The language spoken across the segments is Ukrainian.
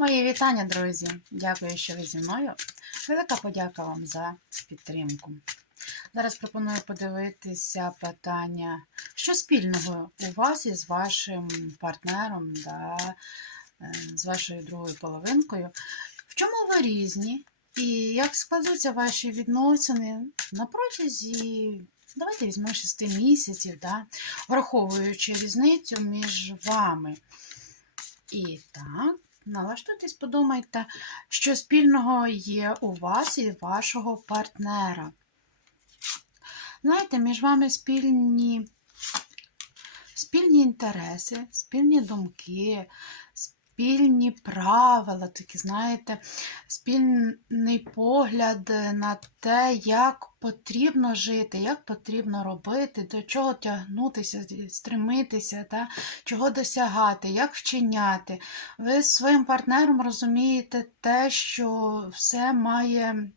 Мої вітання, друзі! Дякую, що ви зі мною. Велика подяка вам за підтримку. Зараз пропоную подивитися питання, що спільного у вас із вашим партнером, да, е, з вашою другою половинкою. В чому ви різні? І як складуться ваші відносини на протязі, давайте візьмемо 6 місяців, да, враховуючи різницю між вами. І так, налаштуйтесь, подумайте, що спільного є у вас і вашого партнера. Знаєте, між вами спільні, спільні інтереси, спільні думки, спільні правила, такі, знаєте, спільний погляд на те, як потрібно жити, як потрібно робити, до чого тягнутися, стремитися, та, чого досягати, як вчиняти. Ви з своїм партнером розумієте те, що все має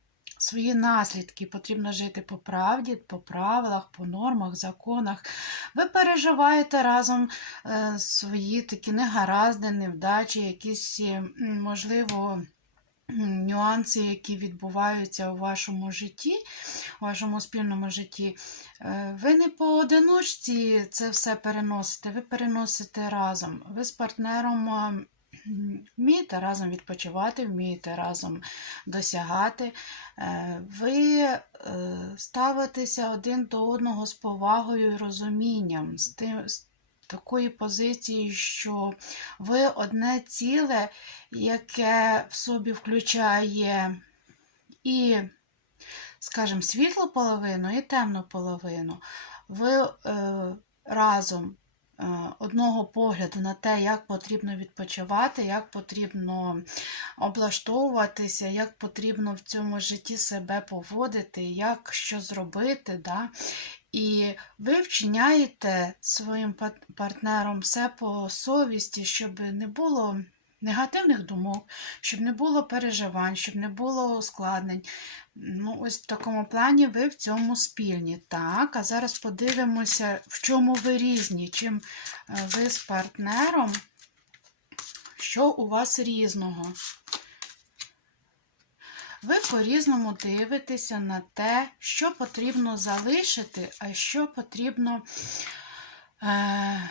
свої наслідки. Потрібно жити по правді, по правилах, по нормах, законах. Ви переживаєте разом е, свої такі негаразди, невдачі, якісь, можливо, нюанси, які відбуваються у вашому житті, у вашому спільному житті. Е, Ви не поодиночці це все переносите, ви переносите разом. Ви з партнером. Вмієте разом відпочивати, вмієте разом досягати. Е, Ви е, ставитеся один до одного з повагою і розумінням, з тим, з такої позиції, що ви одне ціле, яке в собі включає і, скажімо, світлу половину і темну половину. Ви е, разом одного погляду на те, як потрібно відпочивати, як потрібно облаштовуватися, як потрібно в цьому житті себе поводити, як що зробити. Да? І ви вчиняєте своїм партнером все по совісті, щоб не було негативних думок, щоб не було переживань, щоб не було ускладнень. Ну, ось в такому плані ви в цьому спільні. Так, а зараз подивимося, в чому ви різні, чим е, ви з партнером, що у вас різного. Ви по-різному дивитеся на те, що потрібно залишити, а що потрібно е,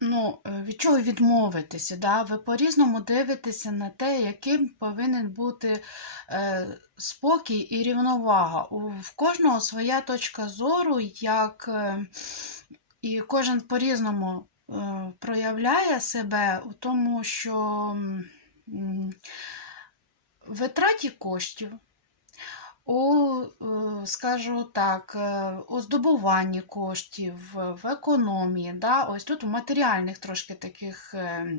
ну, е, від чого відмовитися. Да? Ви по-різному дивитеся на те, яким повинен бути е, спокій і рівновага. У, в кожного своя точка зору, як е, і кожен по-різному е, проявляє себе у тому, що витраті коштів, у, е, скажу так, е, у здобуванні коштів, в економії, да? ось тут в матеріальних трошки таких е,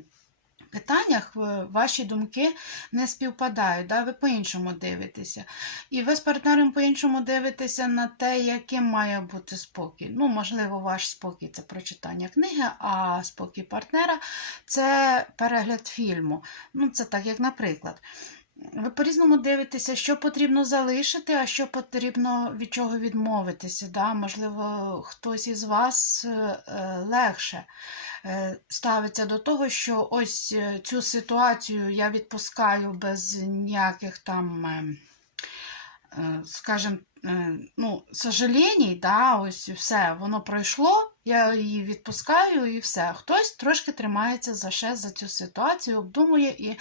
питаннях ваші думки не співпадають, да? ви по-іншому дивитеся. І ви з партнером по-іншому дивитеся на те, яким має бути спокій. Ну, можливо, ваш спокій це прочитання книги, а спокій партнера це перегляд фільму. Ну, це так, як наприклад. Ви по-різному дивитеся, що потрібно залишити, а що потрібно від чого відмовитися. Да? Можливо, хтось із вас е, е, легше е, ставиться до того, що ось цю ситуацію я відпускаю без ніяких там, скажімо, ну, сожалінь, да, ось все, воно пройшло, я її відпускаю і все. Хтось трошки тримається за ще за цю ситуацію, обдумує і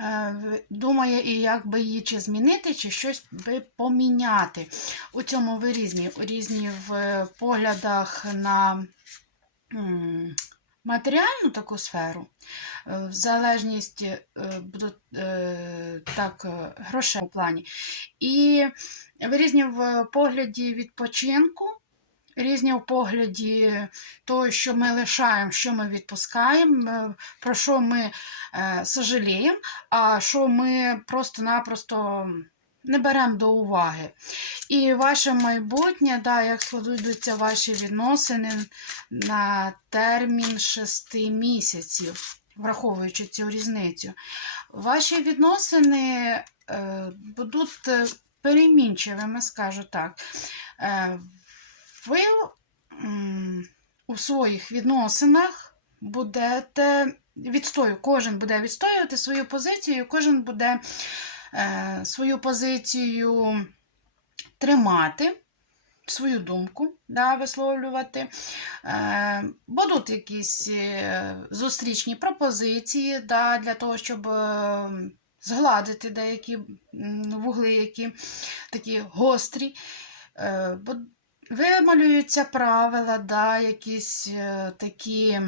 е, думає, і як би її чи змінити, чи щось би поміняти. У цьому ви різні, різні в поглядах на м, матеріальну таку сферу, е, в залежність е, будуть е, так, грошей у плані. І ви різні в погляді відпочинку. Різні в погляді того, що ми лишаємо, що ми відпускаємо, е, про що ми е, сожаліємо, а що ми просто-напросто не беремо до уваги. І ваше майбутнє, да, як складуються ваші відносини на термін 6 місяців, враховуючи цю різницю. Ваші відносини е, будуть е, перемінчивими, скажу так. Ви у своїх відносинах будете відстою, кожен буде відстоювати свою позицію, кожен буде е, свою позицію тримати, свою думку да, висловлювати. Е, будуть якісь е, зустрічні пропозиції да, для того, щоб згладити деякі вугли, які такі гострі. Вималюються правила, да, якісь е, такі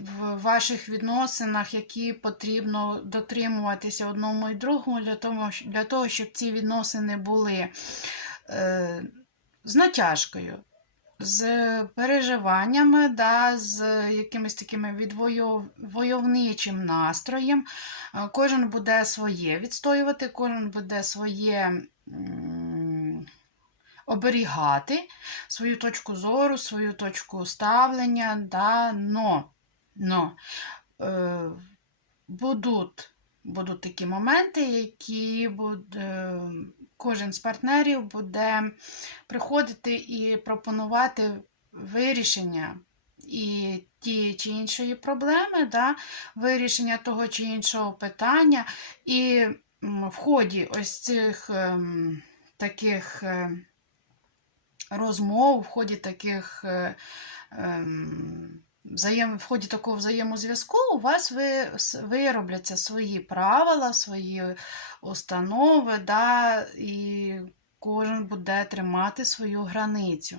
в ваших відносинах, які потрібно дотримуватися одному і другому для того, для того щоб ці відносини були е, з натяжкою, з переживаннями, да, з якимись такими відвойовничим настроєм. Е, Кожен буде своє відстоювати, кожен буде своє. Оберігати свою точку зору, свою точку ставлення, да, но, но е, будуть, будуть такі моменти, які буде, кожен з партнерів буде приходити і пропонувати вирішення і ті чи іншої проблеми, да, вирішення того чи іншого питання. І в ході ось цих ем, таких. Розмов в ході таких е, ем, взаєм, в ході такого взаємозв'язку у вас ви, виробляться свої правила, свої установи, да, і кожен буде тримати свою границю.